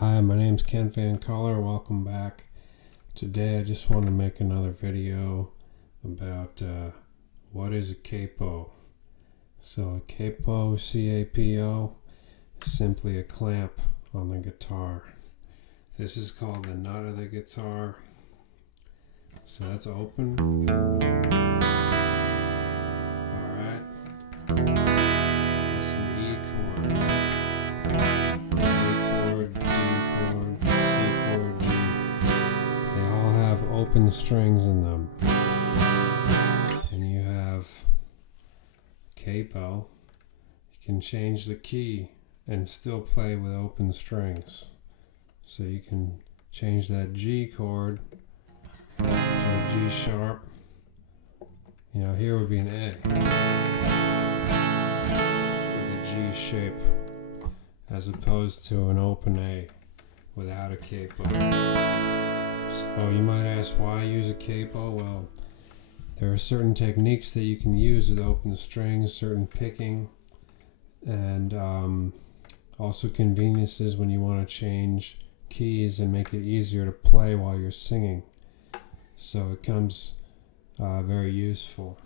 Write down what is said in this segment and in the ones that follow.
Hi, my name's Ken Van Collar. Welcome back. Today I just want to make another video about what is a capo. So a capo, C-A-P-O, is simply a clamp on the guitar. This is called the nut of the guitar. So that's open. Alright. That's an E chord. Open strings in them, and you have capo. You can change the key and still play with open strings, so you can change that G chord to a G sharp. You know, here would be an A with a G shape, as opposed to an open A without a capo. So you might ask, why use a capo? Well, there are certain techniques that you can use with open strings, certain picking, and also conveniences when you want to change keys and make it easier to play while you're singing. So it comes very useful.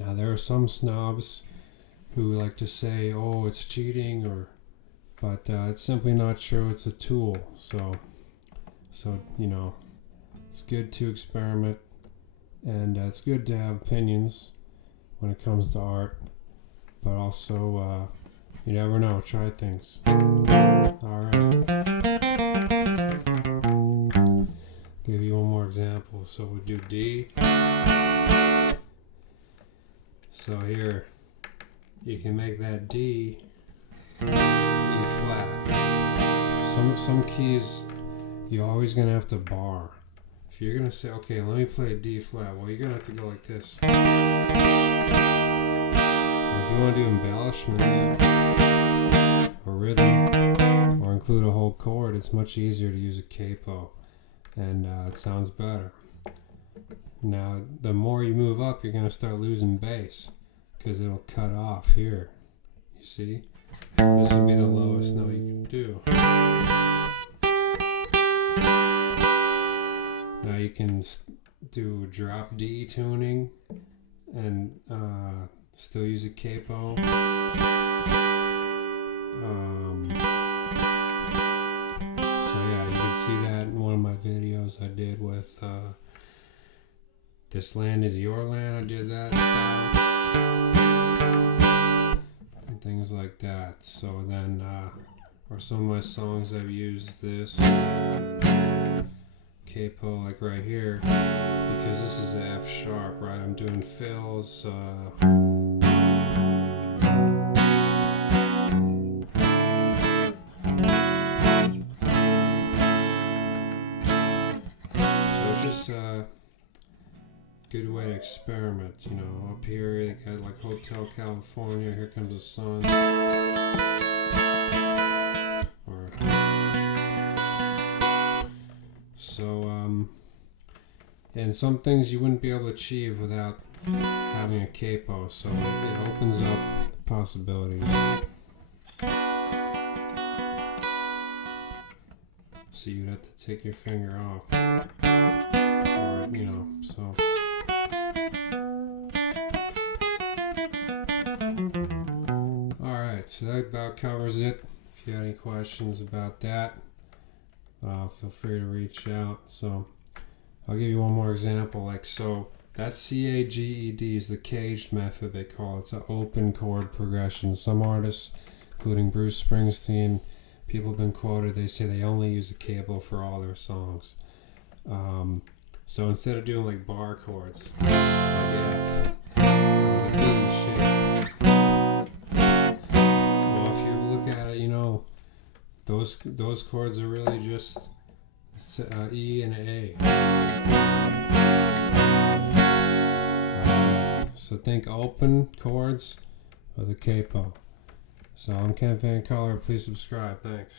Now there are some snobs who like to say, oh, it's cheating, but it's simply not true. It's a tool. So, you know, it's good to experiment, and it's good to have opinions when it comes to art, but also, you never know, try things. Alright. Give you one more example. So we'll do D. So here, you can make that D E flat. Some keys, you're always going to have to bar. If you're going to say, okay, let me play a D flat, well, you're going to have to go like this. If you want to do embellishments or rhythm or include a whole chord, it's much easier to use a capo, and it sounds better. Now, the more you move up, you're going to start losing bass because it'll cut off here. You see? This will be the lowest note you can do. Now you can do drop D tuning and still use a capo. So yeah, you can see that in one of my videos I did with This Land Is Your Land. I did that style and things like that. So then, or some of my songs I've used this capo, like right here, because this is an F sharp, right? I'm doing fills. So it's just a good way to experiment, you know. Up here, they got like Hotel California, Here Comes the Sun. And some things you wouldn't be able to achieve without having a capo, so it opens up possibilities. So you'd have to take your finger off, or, you know, so. Alright, so that about covers it. If you have any questions about that, feel free to reach out. So I'll give you one more example. Like, so that's C-A-G-E-D is the caged method, they call it. It's an open chord progression. Some artists, including Bruce Springsteen, people have been quoted, they say they only use a capo for all their songs. So instead of doing like bar chords, like F, or the B shape, well, if you look at it, you know, those chords are really just E and A. So think open chords with a capo. So I'm Ken Van Collar. Please subscribe. Thanks.